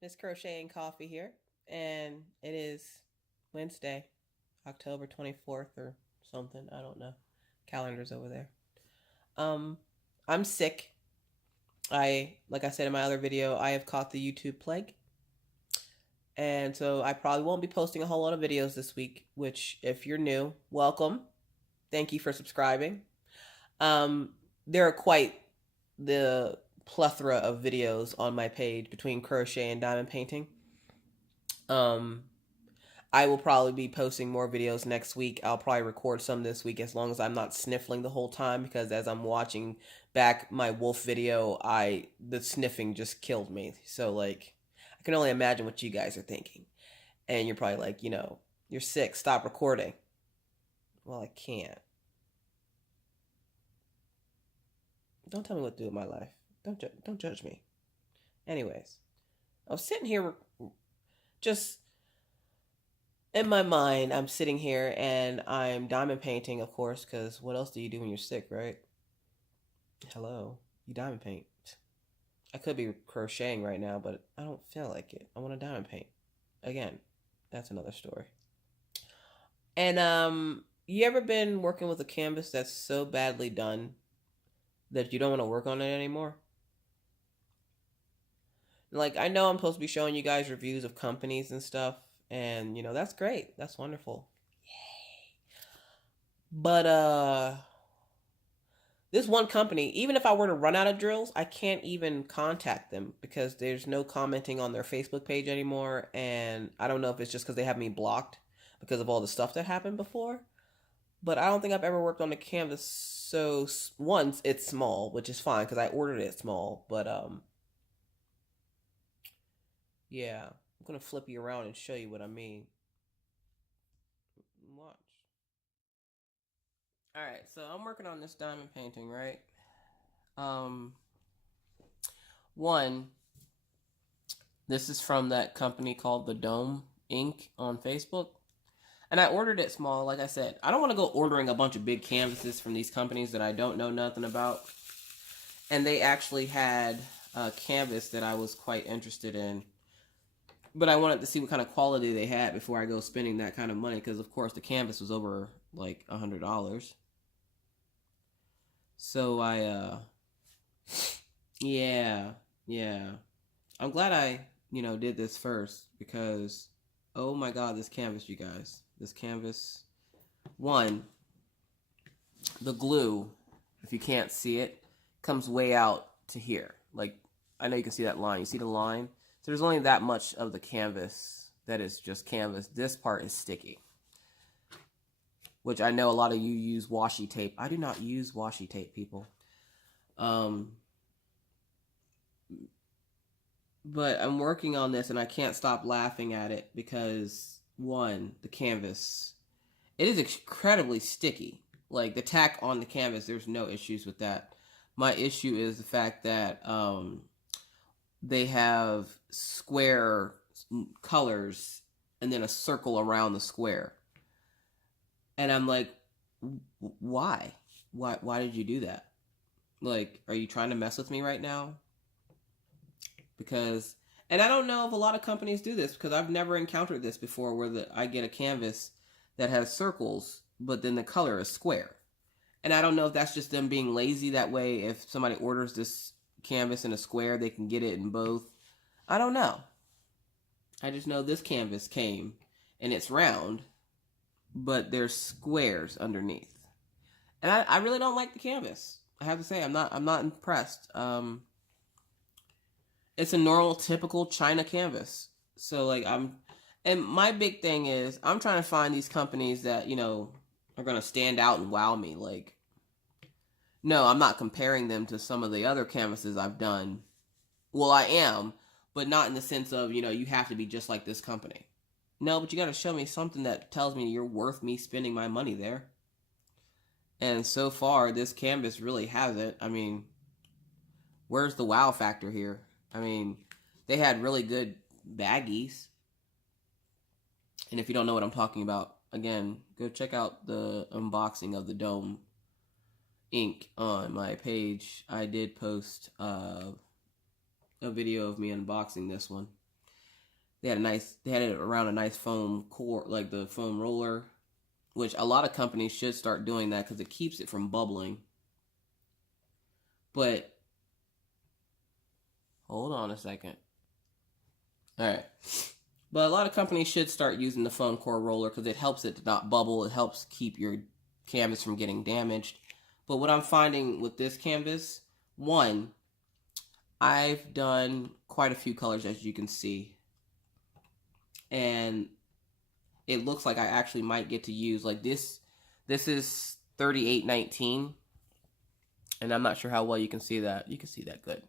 Miss Crochet and Coffee here, and it is Wednesday, October 24th or something. I don't know. Calendar's over there. Um, I'm sick. Like I said in my other video, I have caught the YouTube plague. And so I probably won't be posting a whole lot of videos this week, which, if you're new, welcome. Thank you for subscribing. Um, there are quite the plethora of videos on my page between crochet and diamond painting. Um, I will probably be posting more videos next week. I'll probably record some this week as long as I'm not sniffling the whole time, because as I'm watching back my wolf video, the sniffing just killed me. So like I can only imagine what you guys are thinking. And you're probably like, you're sick, stop recording. Well, I can't. Don't tell me what to do with my life. Don't judge me. Anyways, I was sitting here just in my mind, I'm sitting here and I'm diamond painting, of course, because what else do you do when you're sick, right? Hello, you diamond paint. I could be crocheting right now, but I don't feel like it. I want to diamond paint. Again, that's another story. And you ever been working with a canvas that's so badly done that you don't want to work on it anymore? Like, I know I'm supposed to be showing you guys reviews of companies and stuff, and that's great. That's wonderful. But this one company, even if I were to run out of drills, I can't even contact them because there's no commenting on their Facebook page anymore. And I don't know if it's just because they have me blocked because of all the stuff that happened before. But I don't think I've ever worked on a canvas so once it's small, which is fine because I ordered it small. But yeah, I'm gonna flip you around and show you what I mean. Watch. All right, so I'm working on this diamond painting, right? Um, One, this is from that company called the Dome Ink on Facebook. And I ordered it small, like I said. I don't want to go ordering a bunch of big canvases from these companies that I don't know nothing about. And they actually had a canvas that I was quite interested in. But I wanted to see what kind of quality they had before I go spending that kind of money. Because, of course, the canvas was over like $100. So yeah, yeah. I'm glad I, did this first because, oh my God, this canvas, you guys. This canvas. One, the glue, if you can't see it, comes way out to here. Like, I know you can see that line. You see the line? So there's only that much of the canvas that is just canvas. This part is sticky, which I know a lot of you use washi tape. I do not use washi tape, people. Um, but I'm working on this and I can't stop laughing at it because, one, the canvas, it is incredibly sticky. Like, the tack on the canvas, there's no issues with that. My issue is the fact that they have square colors and then a circle around the square. And I'm like, why? Why did you do that? Like, are you trying to mess with me right now? Because, and I don't know if a lot of companies do this because I've never encountered this before where I get a canvas that has circles, but then the color is square. And I don't know if that's just them being lazy. That way, if somebody orders this canvas in a square, they can get it in both. I don't know. I just know this canvas came and it's round, but there's squares underneath. And I really don't like the canvas. I have to say, I'm not impressed. It's a normal, typical China canvas. So like and my big thing is I'm trying to find these companies that are gonna stand out and wow me. Like, no, I'm not comparing them to some of the other canvases I've done. Well, I am, but not in the sense of you have to be just like this company. No, but you got to show me something that tells me you're worth me spending my money there. And so far, this canvas really hasn't. I mean, where's the wow factor here? I mean, they had really good baggies. And if you don't know what I'm talking about, again, go check out the unboxing of the Dome ink on my page. I did post a video of me unboxing this one. they had it around a nice foam core, like the foam roller, which a lot of companies should start doing that because it keeps it from bubbling. But hold on a second. All right. But a lot of companies should start using the foam core roller because it helps it to not bubble. It helps keep your canvas from getting damaged. But what I'm finding with this canvas, one, I've done quite a few colors, as you can see. And it looks like I actually might get to use, like this is 3819. And I'm not sure how well you can see that. You can see that good.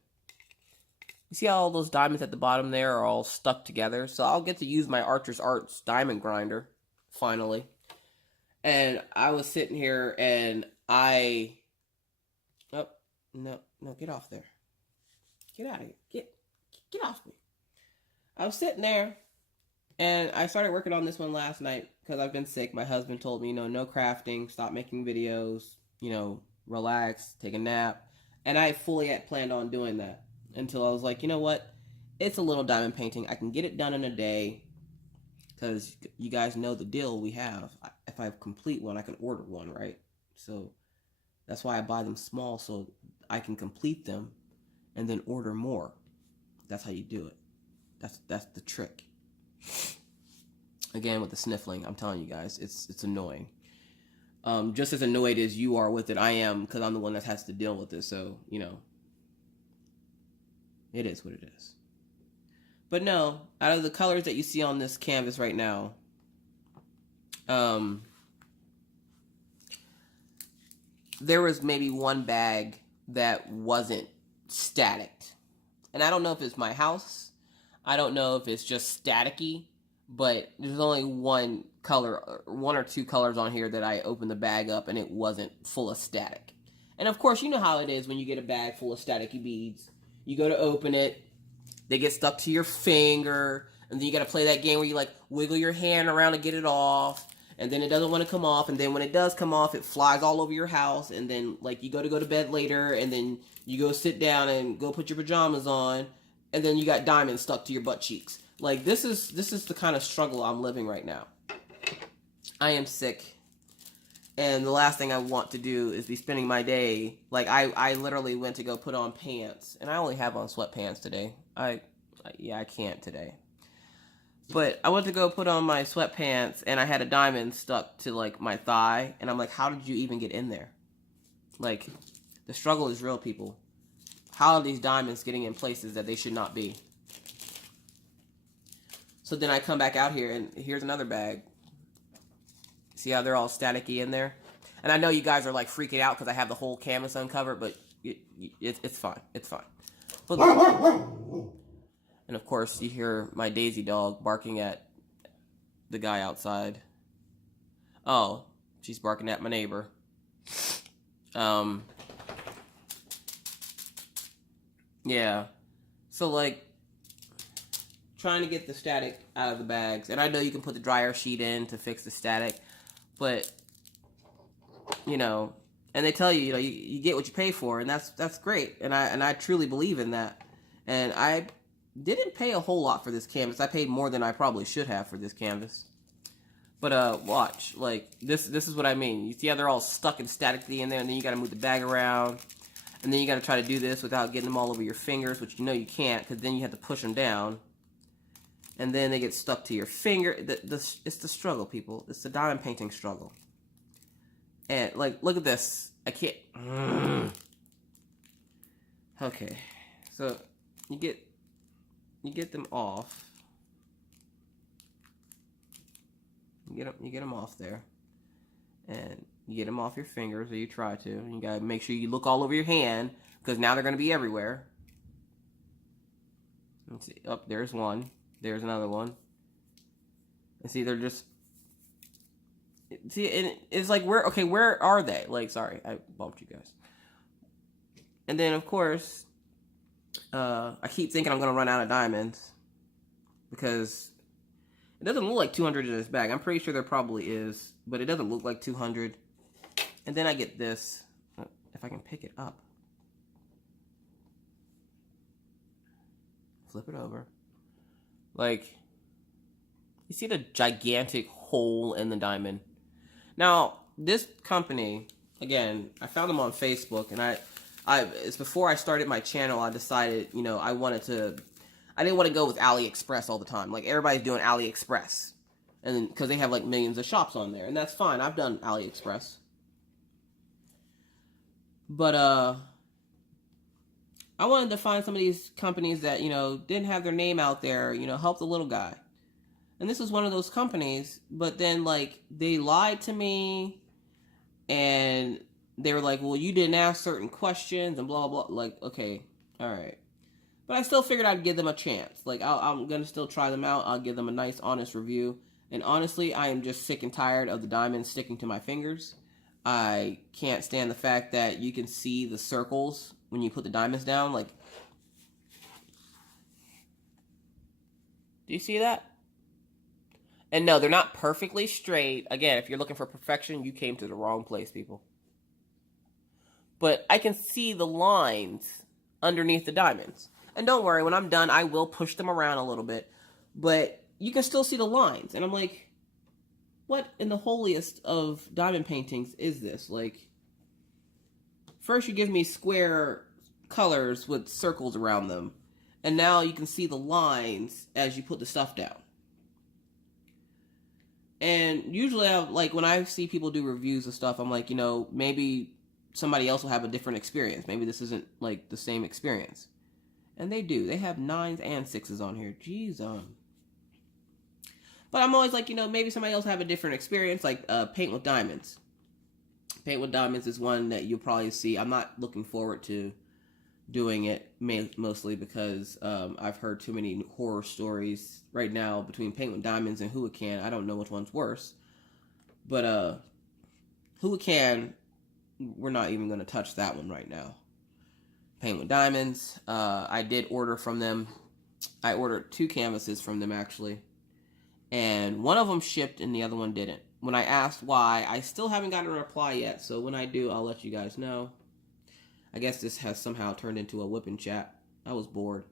You see how all those diamonds at the bottom there are all stuck together? So I'll get to use my Archer's Arts diamond grinder, finally. And I was sitting here and oh, no, get off there. Get out of here. Get off me. I was sitting there and I started working on this one last night because I've been sick. My husband told me, no crafting, stop making videos, relax, take a nap. And I fully had planned on doing that until I was like, you know what? It's a little diamond painting. I can get it done in a day because you guys know the deal we have. If I complete one, I can order one, right? So that's why I buy them small so I can complete them and then order more. That's how you do it. That's the trick. Again, with the sniffling, I'm telling you guys, it's annoying. Just as annoyed as you are with it, I am, because I'm the one that has to deal with it. So, it is what it is. But no, out of the colors that you see on this canvas right now, there was maybe one bag that wasn't static. And I don't know if it's my house. I don't know if it's just staticky. But there's only one or two colors on here that I opened the bag up and it wasn't full of static. And of course, you know how it is when you get a bag full of staticky beads. You go to open it, they get stuck to your finger, and then you got to play that game where you like wiggle your hand around to get it off, and then it doesn't want to come off, and then when it does come off, it flies all over your house, and then like you go to bed later, and then you go sit down and go put your pajamas on, and then you got diamonds stuck to your butt cheeks. Like this is the kind of struggle I'm living right now. I am sick. And the last thing I want to do is be spending my day, like I literally went to go put on pants, and I only have on sweatpants today. I can't today. But I went to go put on my sweatpants, and I had a diamond stuck to like my thigh, and I'm like, how did you even get in there? Like, the struggle is real, people. How are these diamonds getting in places that they should not be? So then I come back out here, and here's another bag. See how they're all staticky in there? And I know you guys are like freaking out because I have the whole canvas uncovered, but it's fine. It's fine. But look. And of course, you hear my Daisy dog barking at the guy outside. Oh, she's barking at my neighbor. Yeah. So like, trying to get the static out of the bags. And I know you can put the dryer sheet in to fix the static. But, and they tell you, you get what you pay for, and that's great. And I truly believe in that. And I didn't pay a whole lot for this canvas. I paid more than I probably should have for this canvas. But watch, like this is what I mean. You see how they're all stuck and statically in there, and then you got to move the bag around, and then you got to try to do this without getting them all over your fingers, which you can't, because then you have to push them down. And then they get stuck to your finger. It's the struggle, people. It's the diamond painting struggle. And, like, look at this. I can't... Okay. So, you get them off. You get them off there. And you get them off your fingers, or you try to. And you gotta make sure you look all over your hand, because now they're gonna be everywhere. Let's see. Oh, there's one. There's another one. And see, they're just... See, and it's like, where are they? Like, sorry, I bumped you guys. And then, of course, I keep thinking I'm going to run out of diamonds. Because it doesn't look like 200 in this bag. I'm pretty sure there probably is. But it doesn't look like 200. And then I get this. If I can pick it up. Flip it over. Like, You see the gigantic hole in the diamond. Now, this company, again, I found them on Facebook, and it's before I started my channel. I decided, you know, I didn't want to go with AliExpress all the time. Like, everybody's doing AliExpress, and because they have like millions of shops on there, and that's fine. I've done AliExpress, but I wanted to find some of these companies that, you know, didn't have their name out there, you know, help the little guy. And this is one of those companies, but then, like, they lied to me, and they were like, well, you didn't ask certain questions, and blah, blah, like, okay, all right. But I still figured I'd give them a chance. Like, I'm going to still try them out. I'll give them a nice, honest review. And honestly, I am just sick and tired of the diamonds sticking to my fingers. I can't stand the fact that you can see the circles when you put the diamonds down. Like, do you see that? And no, they're not perfectly straight. Again, if you're looking for perfection, you came to the wrong place, people. But I can see the lines underneath the diamonds. And don't worry, when I'm done, I will push them around a little bit. But you can still see the lines. And I'm like, what in the holiest of diamond paintings is this? Like, first you give me square colors with circles around them. And now you can see the lines as you put the stuff down. And usually, when I see people do reviews of stuff, I'm like, you know, maybe somebody else will have a different experience. Maybe this isn't, like, the same experience. And they do. They have 9s and 6s on here. Jeez, But I'm always like, you know, maybe somebody else will have a different experience, like Paint with Diamonds. Paint with Diamonds is one that you'll probably see. I'm not looking forward to doing it, mostly because I've heard too many horror stories right now between Paint with Diamonds and Who-Can. I don't know which one's worse. But Who-Can, we're not even going to touch that one right now. Paint with Diamonds, I did order from them. I ordered 2 canvases from them, actually. And one of them shipped and the other one didn't. When I asked why, I still haven't gotten a reply yet. So when I do, I'll let you guys know. I guess this has somehow turned into a whipping chat. I was bored.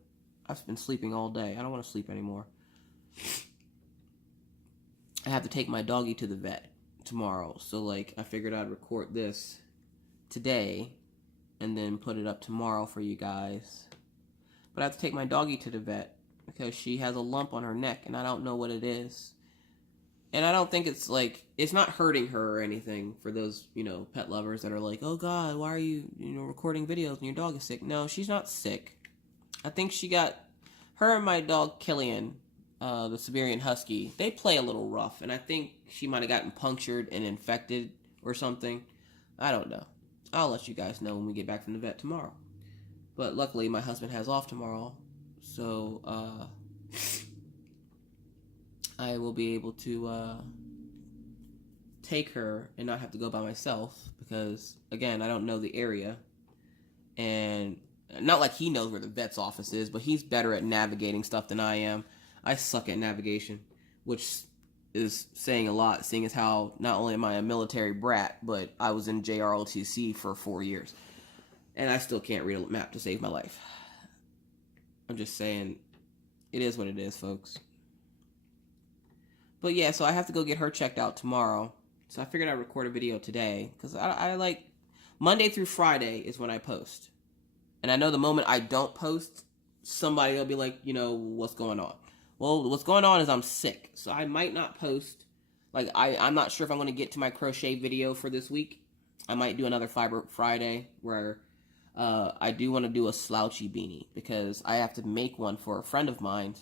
I've been sleeping all day. I don't want to sleep anymore. I have to take my doggy to the vet tomorrow. So, like, I figured I'd record this today and then put it up tomorrow for you guys. But I have to take my doggy to the vet because she has a lump on her neck and I don't know what it is. And I don't think it's like, it's not hurting her or anything for those, you know, pet lovers that are like, oh God, why are you, you know, recording videos and your dog is sick? No, she's not sick. I think she got, her and my dog Killian, the Siberian Husky, they play a little rough. And I think she might have gotten punctured and infected or something. I don't know. I'll let you guys know when we get back from the vet tomorrow. But luckily my husband has off tomorrow. So, I will be able to take her and not have to go by myself because, again, I don't know the area. And not like he knows where the vet's office is, but he's better at navigating stuff than I am. I suck at navigation, which is saying a lot, seeing as how not only am I a military brat, but I was in JROTC for 4 years. And I still can't read a map to save my life. I'm just saying, it is what it is, folks. But yeah, so I have to go get her checked out tomorrow. So I figured I'd record a video today. Because I like, Monday through Friday is when I post. And I know the moment I don't post, somebody will be like, you know, what's going on? Well, what's going on is I'm sick. So I might not post. Like, I'm not sure if I'm going to get to my crochet video for this week. I might do another Fiber Friday where I do want to do a slouchy beanie. Because I have to make one for a friend of mine.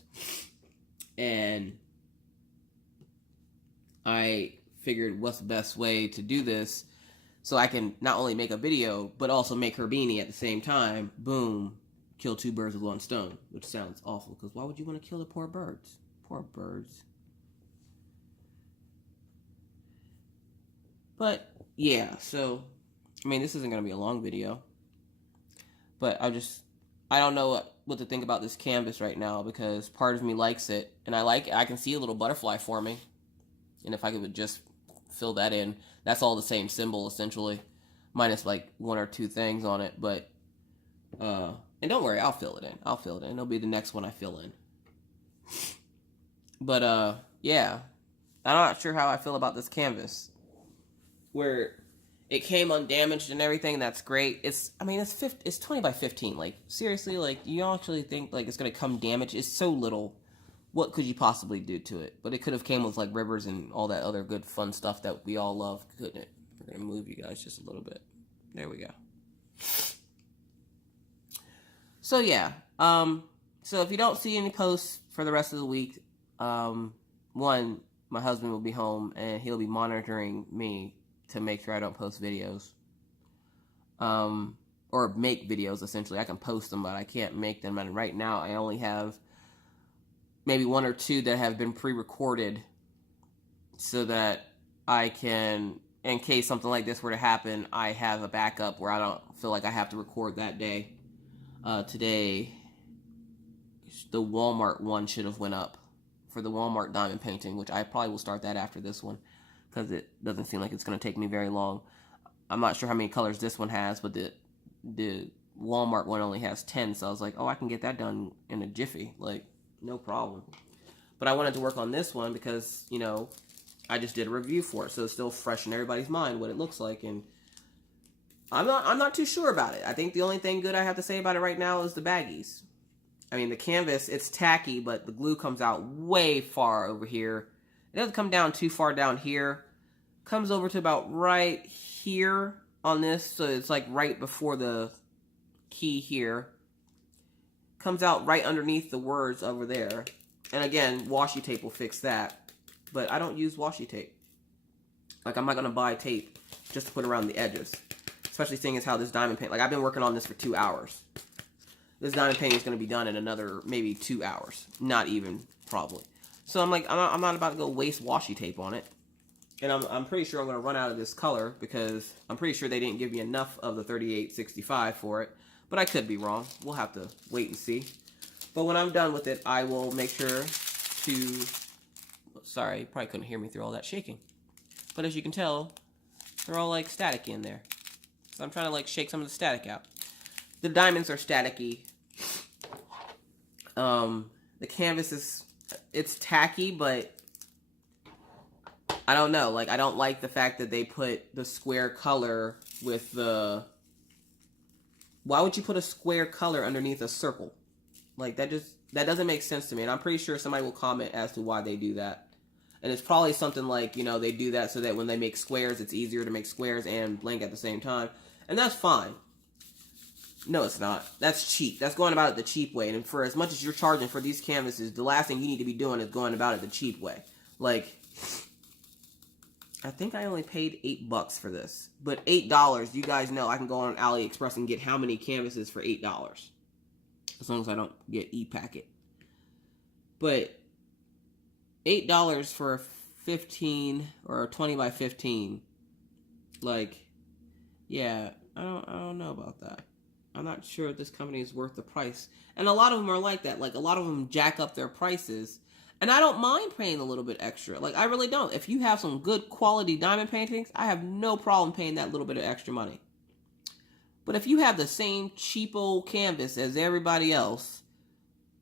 And I figured what's the best way to do this so I can not only make a video, but also make her beanie at the same time. Boom. Kill 2 birds with 1 stone. Which sounds awful, because why would you want to kill the poor birds? Poor birds. But, yeah, so, I mean, this isn't going to be a long video. But I don't know what to think about this canvas right now, because part of me likes it. And I can see a little butterfly forming. And if I could just fill that in, that's all the same symbol, essentially. Minus, like, 1 or 2 things on it. But, and don't worry, I'll fill it in. It'll be the next one I fill in. But, yeah, I'm not sure how I feel about this canvas. Where it came undamaged and everything, that's great. It's 20 by 15. Like, seriously, like, you actually think, like, it's gonna come damaged? It's so little. What could you possibly do to it? But it could have came with, like, rivers and all that other good fun stuff that we all love, couldn't it? We're gonna move you guys just a little bit. There we go. So, yeah. So if you don't see any posts for the rest of the week, one, my husband will be home and he'll be monitoring me to make sure I don't post videos. Or make videos, essentially. I can post them, but I can't make them. And right now, I only have maybe one or two that have been pre-recorded so that I can, in case something like this were to happen, I have a backup where I don't feel like I have to record that day. Today, the Walmart one should have went up for the Walmart diamond painting, which I probably will start that after this one because it doesn't seem like it's going to take me very long. I'm not sure how many colors this one has, but the Walmart one only has 10, so I was like, oh, I can get that done in a jiffy, like, no problem. But I wanted to work on this one because, you know, I just did a review for it, so it's still fresh in everybody's mind what it looks like, and I'm not too sure about it. I think the only thing good I have to say about it right now is the baggies. I mean, the canvas, it's tacky, but the glue comes out way far over here. It doesn't come down too far down here. Comes over to about right here on this, so it's like right before the key here. Comes out right underneath the words over there. And again, washi tape will fix that. But I don't use washi tape. Like, I'm not going to buy tape just to put around the edges. Especially seeing as how this diamond paint, like, I've been working on this for 2 hours. This diamond painting is going to be done in another maybe 2 hours. Not even, probably. So I'm like, I'm not about to go waste washi tape on it. And I'm pretty sure I'm going to run out of this color because I'm pretty sure they didn't give me enough of the 3865 for it. But I could be wrong. We'll have to wait and see. But when I'm done with it, I will make sure to... Sorry, you probably couldn't hear me through all that shaking. But as you can tell, they're all like staticky in there. So I'm trying to like shake some of the static out. The diamonds are staticky. The canvas is... It's tacky, but... I don't know. Like, I don't like the fact that they put the square color with the... Why would you put a square color underneath a circle? Like, that doesn't make sense to me. And I'm pretty sure somebody will comment as to why they do that. And it's probably something like, you know, they do that so that when they make squares, it's easier to make squares and blank at the same time. And that's fine. No, it's not. That's cheap. That's going about it the cheap way. And for as much as you're charging for these canvases, the last thing you need to be doing is going about it the cheap way. Like... I think I only paid $8 for this. But $8, you guys know I can go on AliExpress and get how many canvases for $8. As long as I don't get e-packet. But $8 for a 15 or a 20 by 15. Like, yeah, I don't know about that. I'm not sure if this company is worth the price. And a lot of them are like that. Like, a lot of them jack up their prices. And I don't mind paying a little bit extra. Like, I really don't. If you have some good quality diamond paintings, I have no problem paying that little bit of extra money. But if you have the same cheapo canvas as everybody else,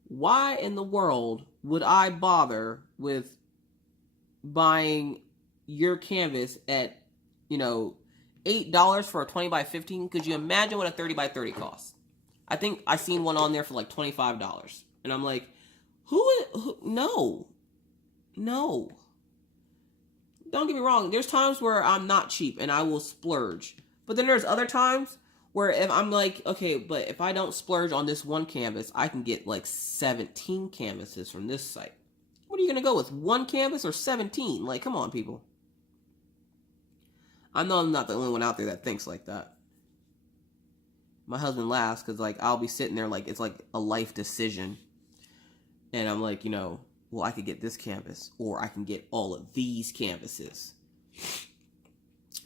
why in the world would I bother with buying your canvas at, you know, $8 for a 20 by 15? Could you imagine what a 30 by 30 costs? I think I seen one on there for like $25. And I'm like... No. Don't get me wrong. There's times where I'm not cheap and I will splurge. But then there's other times where if I'm like, okay, but if I don't splurge on this one canvas, I can get like 17 canvases from this site. What are you going to go with? One canvas or 17? Like, come on, people. I know I'm not the only one out there that thinks like that. My husband laughs because, like, I'll be sitting there like it's like a life decision. And I'm like, you know, well, I could get this canvas, or I can get all of these canvases.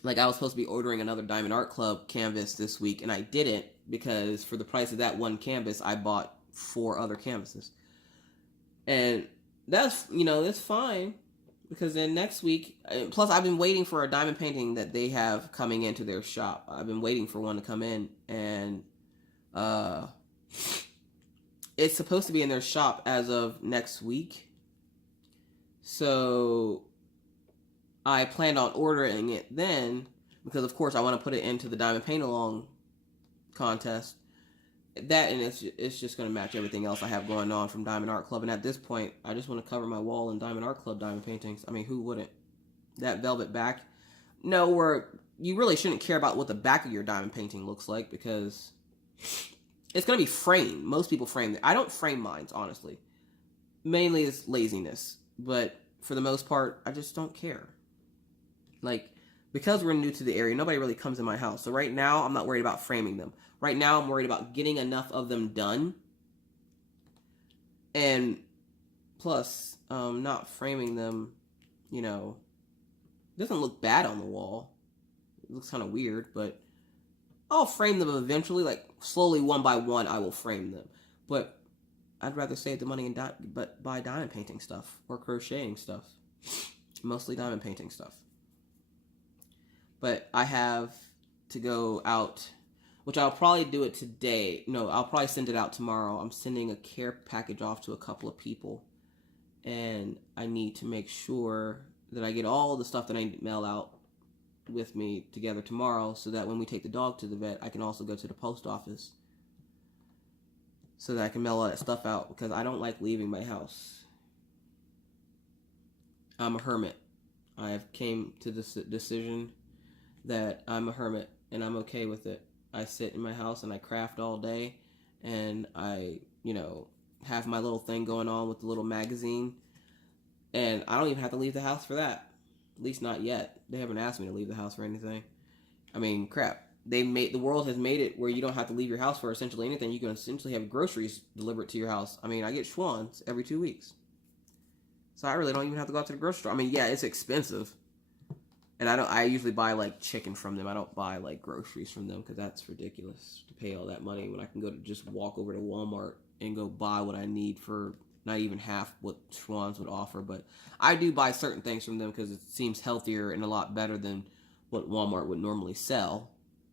Like, I was supposed to be ordering another Diamond Art Club canvas this week, and I didn't, because for the price of that one canvas, I bought 4 other canvases. And that's, you know, that's fine, because then next week, plus I've been waiting for a diamond painting that they have coming into their shop. I've been waiting for one to come in, and, it's supposed to be in their shop as of next week. So I planned on ordering it then because, of course, I want to put it into the Diamond Paint Along contest. That and it's just going to match everything else I have going on from Diamond Art Club. And at this point, I just want to cover my wall in Diamond Art Club diamond paintings. I mean, who wouldn't? That velvet back. No, where you really shouldn't care about what the back of your diamond painting looks like because it's going to be framed. Most people frame it. I don't frame mine, honestly. Mainly it's laziness. But for the most part, I just don't care. Like, because we're new to the area, nobody really comes in my house. So right now, I'm not worried about framing them. Right now, I'm worried about getting enough of them done. And plus, not framing them, you know, doesn't look bad on the wall. It looks kind of weird, but I'll frame them eventually. Like, slowly, one by one, I will frame them. But I'd rather save the money and buy diamond painting stuff or crocheting stuff. Mostly diamond painting stuff. But I have to go out, which I'll probably do it today. No, I'll probably send it out tomorrow. I'm sending a care package off to a couple of people. And I need to make sure that I get all the stuff that I need to mail out with me together tomorrow so that when we take the dog to the vet, I can also go to the post office so that I can mail all that stuff out because I don't like leaving my house. I'm a hermit. I have came to this decision that I'm a hermit and I'm okay with it. I sit in my house and I craft all day and I, you know, have my little thing going on with the little magazine and I don't even have to leave the house for that. At least not yet. They haven't asked me to leave the house for anything. I mean, crap. The world has made it where you don't have to leave your house for essentially anything. You can essentially have groceries delivered to your house. I mean, I get Schwann's every 2 weeks. So I really don't even have to go out to the grocery store. I mean, yeah, it's expensive. And I usually buy like chicken from them. I don't buy like groceries from them because that's ridiculous to pay all that money when I can go to just walk over to Walmart and go buy what I need for not even half what Schwann's would offer. But I do buy certain things from them because it seems healthier and a lot better than what Walmart would normally sell.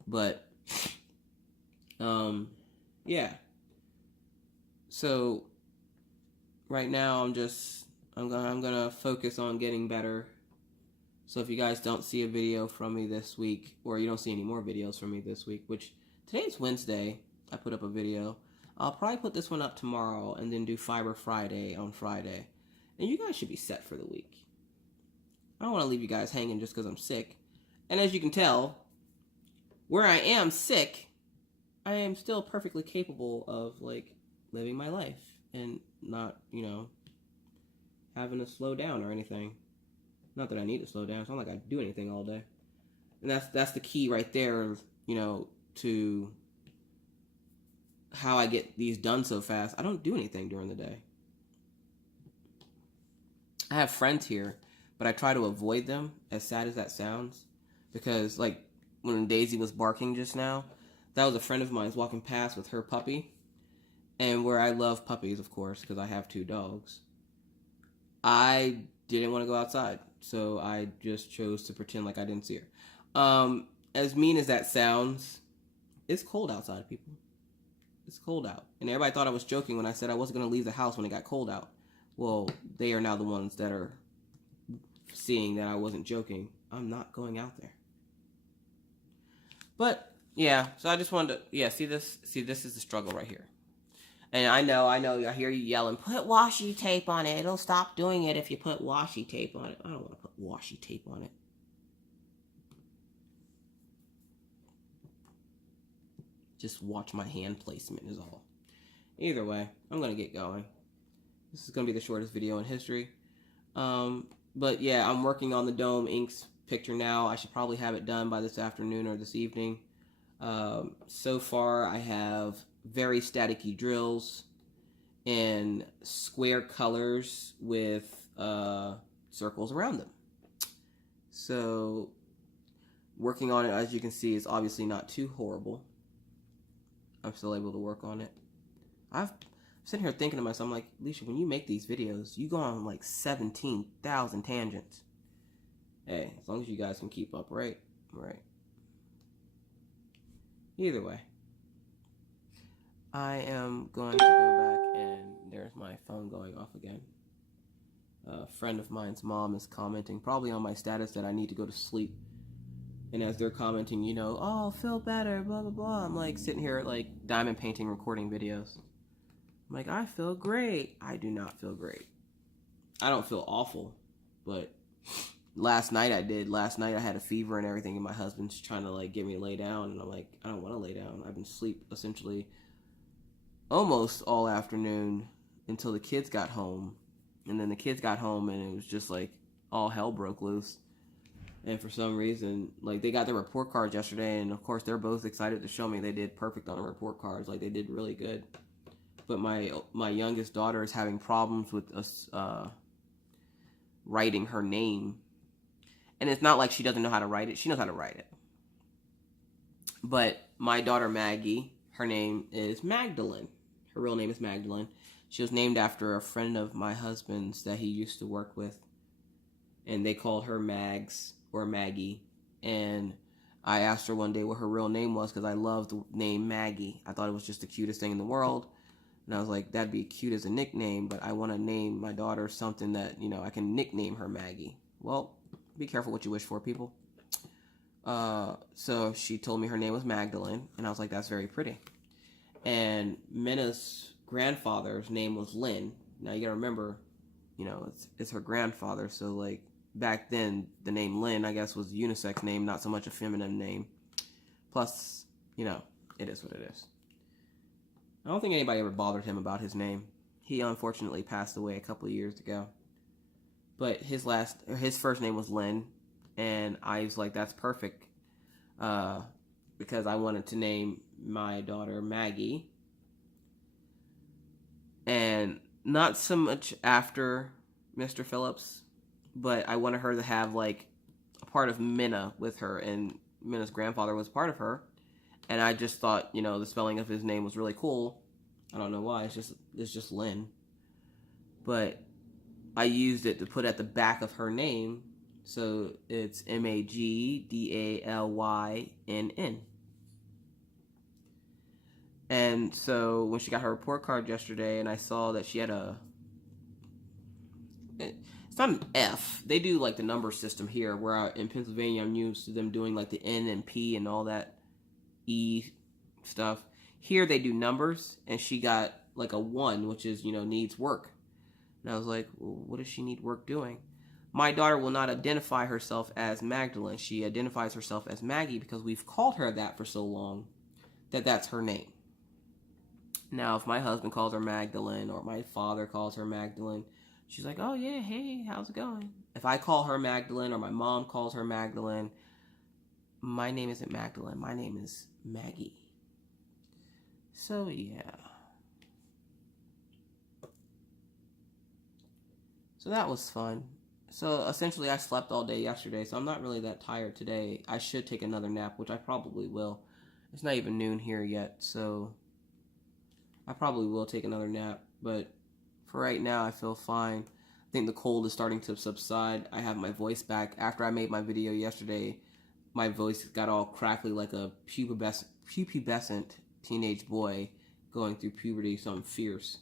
But yeah. So right now I'm gonna focus on getting better. So if you guys don't see a video from me this week, or you don't see any more videos from me this week, which today's Wednesday, I put up a video. I'll probably put this one up tomorrow and then do Fiber Friday on Friday. And you guys should be set for the week. I don't want to leave you guys hanging just because I'm sick. And as you can tell, where I am sick, I am still perfectly capable of, like, living my life and not, you know, having to slow down or anything. Not that I need to slow down. It's not like I do anything all day. And that's the key right there, you know, to how I get these done so fast. I don't do anything during the day. I have friends here, but I try to avoid them, as sad as that sounds. Because, like, when Daisy was barking just now, that was a friend of mine walking past with her puppy. And where I love puppies, of course, because I have 2 dogs, I didn't want to go outside. So I just chose to pretend like I didn't see her. As mean as that sounds, it's cold outside, people. It's cold out. And everybody thought I was joking when I said I wasn't going to leave the house when it got cold out. Well, they are now the ones that are seeing that I wasn't joking. I'm not going out there. But, yeah, so I just wanted to, yeah, see this is the struggle right here. And I know, I hear you yelling, put washi tape on it. It'll stop doing it if you put washi tape on it. I don't want to put washi tape on it. Just watch my hand placement is all. Either way, I'm going to get going. This is going to be the shortest video in history. But yeah, I'm working on the Dome Inks picture now. I should probably have it done by this afternoon or this evening. So far, I have very staticky drills in square colors with circles around them. So working on it, as you can see, is obviously not too horrible. I'm still able to work on it. I'm sitting here thinking to myself, I'm like, Alicia, when you make these videos, you go on like 17,000 tangents. Hey, as long as you guys can keep up, right? Right. Either way, I am going to go back and there's my phone going off again. A friend of mine's mom is commenting probably on my status that I need to go to sleep. And as they're commenting, you know, oh, feel better, blah, blah, blah. I'm like sitting here like diamond painting, recording videos. I'm like, I feel great. I do not feel great. I don't feel awful, but last night I did. Last night I had a fever and everything, and my husband's trying to like get me to lay down, and I'm like, I don't want to lay down. I've been asleep essentially almost all afternoon until the kids got home. And then the kids got home and it was just like all hell broke loose. And for some reason, like they got their report cards yesterday, and of course they're both excited to show me they did perfect on the report cards. Like they did really good. But my youngest daughter is having problems with us writing her name. And it's not like she doesn't know how to write it. She knows how to write it. But my daughter Maggie, her name is Magdalene. Her real name is Magdalene. She was named after a friend of my husband's that he used to work with. And they called her Mags or Maggie. And I asked her one day what her real name was because I love the name Maggie. I thought it was just the cutest thing in the world. And I was like, that'd be cute as a nickname, but I want to name my daughter something that, you know, I can nickname her Maggie. Well, be careful what you wish for, people. So she told me her name was Magdalene, and I was like, that's very pretty. And Minna's grandfather's name was Lynn. Now you gotta remember, you know, it's her grandfather, so like back then the name Lynn, I guess, was a unisex name, not so much a feminine name. Plus, you know, it is what it is. I don't think anybody ever bothered him about his name. He unfortunately passed away a couple of years ago. But his first name was Lynn, and I was like, that's perfect, because I wanted to name my daughter Maggie, and not so much after Mr. Phillips, but I wanted her to have like a part of Minna with her, and Minna's grandfather was part of her. And I just thought, you know, the spelling of his name was really cool. I don't know why. It's just Lynn. But I used it to put at the back of her name. So it's Magdalynn. And so when she got her report card yesterday and I saw that she had it's not an F. They do like the number system here, where in Pennsylvania I'm used to them doing like the N and P and all that E stuff. Here they do numbers, and she got like a 1, which is, you know, needs work. And I was like, well, what does she need work doing? My daughter will not identify herself as Magdalene. She identifies herself as Maggie because we've called her that for so long that that's her name. Now, if my husband calls her Magdalene or my father calls her Magdalene, she's like, oh yeah, hey, how's it going? If I call her Magdalene or my mom calls her Magdalene, my name isn't Magdalene. My name is Maggie. So, yeah. So that was fun. So, essentially, I slept all day yesterday, so I'm not really that tired today. I should take another nap, which I probably will. It's not even noon here yet, so I probably will take another nap. But for right now, I feel fine. I think the cold is starting to subside. I have my voice back. After I made my video yesterday, my voice got all crackly like a pubescent teenage boy going through puberty, something fierce.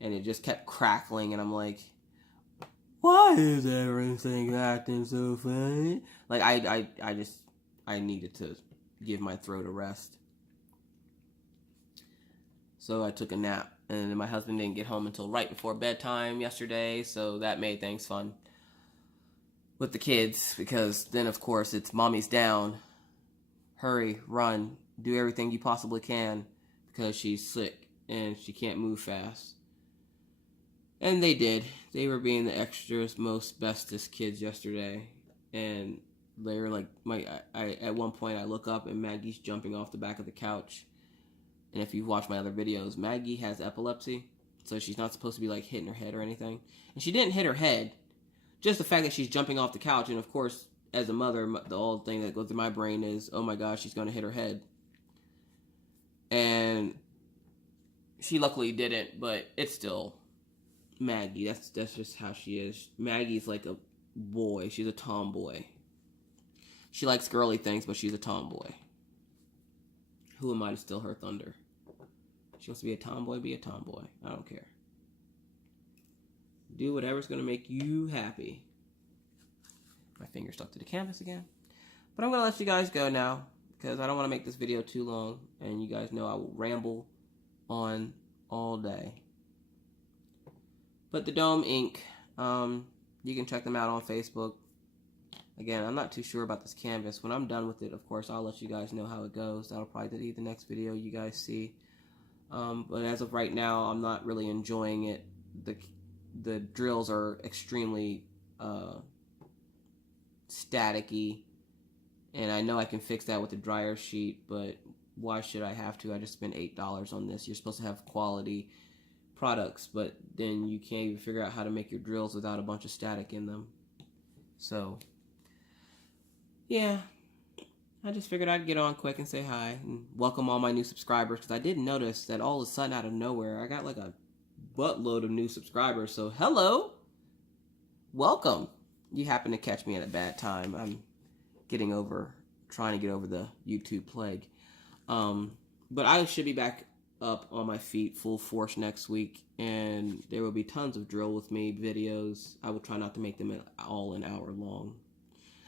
And it just kept crackling, and I'm like, why is everything acting so funny? Like, I needed to give my throat a rest. So I took a nap, and my husband didn't get home until right before bedtime yesterday, so that made things fun with the kids, because then, of course, it's mommy's down. Hurry, run, do everything you possibly can, because she's sick and she can't move fast. And they did. They were being the extras, most bestest kids yesterday. And they were like, at one point I look up and Maggie's jumping off the back of the couch. And if you've watched my other videos, Maggie has epilepsy, so she's not supposed to be like hitting her head or anything. And she didn't hit her head. Just the fact that she's jumping off the couch, and of course, as a mother, the whole thing that goes through my brain is, oh my gosh, she's going to hit her head. And she luckily didn't, but it's still Maggie. That's just how she is. Maggie's like a boy. She's a tomboy. She likes girly things, but she's a tomboy. Who am I to steal her thunder? She wants to be a tomboy, be a tomboy. I don't care. Do whatever's going to make you happy. My finger stuck to the canvas again. But I'm going to let you guys go now because I don't want to make this video too long. And you guys know I will ramble on all day. But the Dome Ink, you can check them out on Facebook. Again, I'm not too sure about this canvas. When I'm done with it, of course, I'll let you guys know how it goes. That'll probably be the next video you guys see. But as of right now, I'm not really enjoying it. The drills are extremely staticky, and I know I can fix that with the dryer sheet, but why should I have to? I just spent $8 on this. You're supposed to have quality products, but then you can't even figure out how to make your drills without a bunch of static in them. So yeah, I just figured I'd get on quick and say hi and welcome all my new subscribers, because I did notice that all of a sudden out of nowhere I got like a buttload of new subscribers. So hello, welcome. You happen to catch me at a bad time. I'm trying to get over the YouTube plague. But I should be back up on my feet full force next week, and there will be tons of drill with me videos. I will try not to make them all an hour long,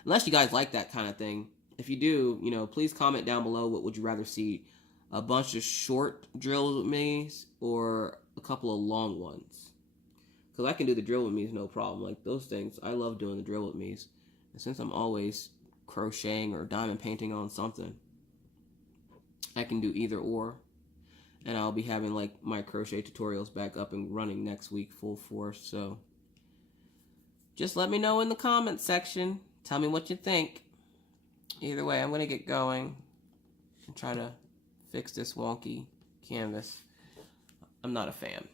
unless you guys like that kind of thing. If you do, you know, please comment down below. What would you rather see? A bunch of short drills with me or a couple of long ones? Because I can do the drill with me's no problem. Like those things, I love doing the drill with me's. And since I'm always crocheting or diamond painting on something, I can do either or. And I'll be having like my crochet tutorials back up and running next week full force. So just let me know in the comments section. Tell me what you think. Either way, I'm going to get going and try to fix this wonky canvas. I'm not a fan,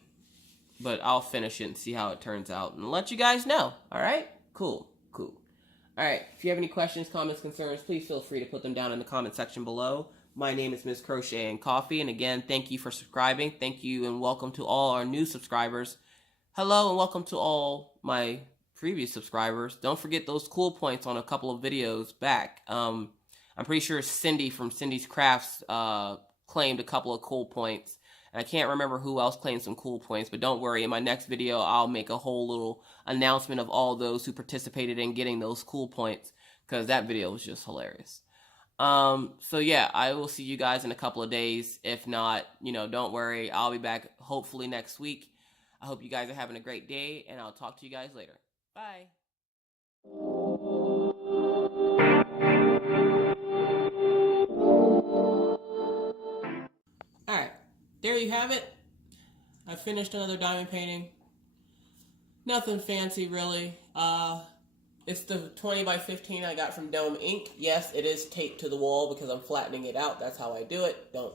but I'll finish it and see how it turns out and let you guys know. All right? Cool. All right. If you have any questions, comments, concerns, please feel free to put them down in the comment section below. My name is Miss Crochet and Coffee, and again, thank you for subscribing. Thank you and welcome to all our new subscribers. Hello and welcome to all my previous subscribers. Don't forget those cool points on a couple of videos back. I'm pretty sure Cindy from Cindy's Crafts claimed a couple of cool points. And I can't remember who else claimed some cool points, but don't worry, in my next video, I'll make a whole little announcement of all those who participated in getting those cool points, because that video was just hilarious. So yeah, I will see you guys in a couple of days. If not, you know, don't worry, I'll be back hopefully next week. I hope you guys are having a great day, and I'll talk to you guys later. Bye. Alright, there you have it. I finished another diamond painting. Nothing fancy really. It's the 20 by 15 I got from Dome Ink. Yes, it is taped to the wall because I'm flattening it out. That's how I do it. Don't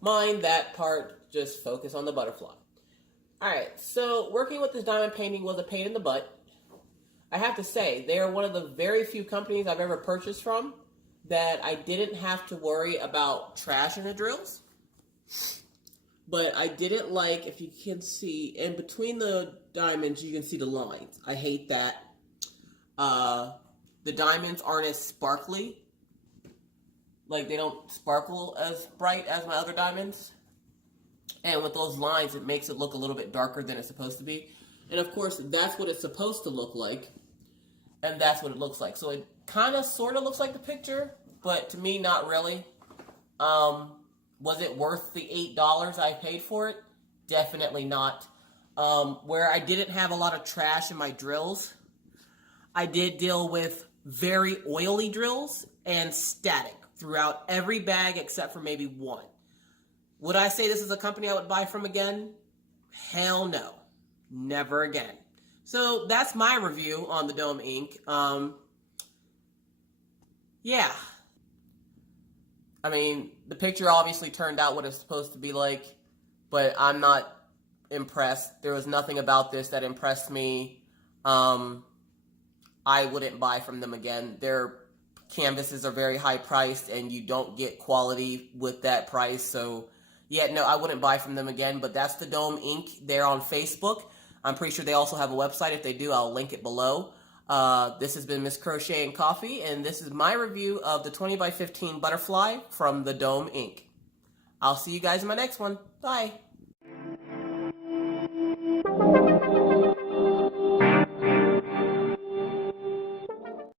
mind that part. Just focus on the butterfly. Alright, so working with this diamond painting was a pain in the butt. I have to say, they are one of the very few companies I've ever purchased from that I didn't have to worry about trash in the drills. But I didn't like, if you can see, in between the diamonds, you can see the lines. I hate that. The diamonds aren't as sparkly. Like, they don't sparkle as bright as my other diamonds. And with those lines, it makes it look a little bit darker than it's supposed to be. And of course, that's what it's supposed to look like. And that's what it looks like. So it kind of sort of looks like the picture, but to me, not really. Was it worth the $8 I paid for it? Definitely not. Where I didn't have a lot of trash in my drills, I did deal with very oily drills and static throughout every bag except for maybe one. Would I say this is a company I would buy from again? Hell no. Never again. So that's my review on the Dome Ink. Yeah. I mean, the picture obviously turned out what it's supposed to be like, but I'm not impressed. There was nothing about this that impressed me. I wouldn't buy from them again. Their canvases are very high priced, and you don't get quality with that price. So, yeah, no, I wouldn't buy from them again. But that's the Dome Ink. They're on Facebook. I'm pretty sure they also have a website. If they do, I'll link it below. This has been Miss Crochet and Coffee, and this is my review of the 20 by 15 butterfly from the Dome Ink. I'll see you guys in my next one. Bye.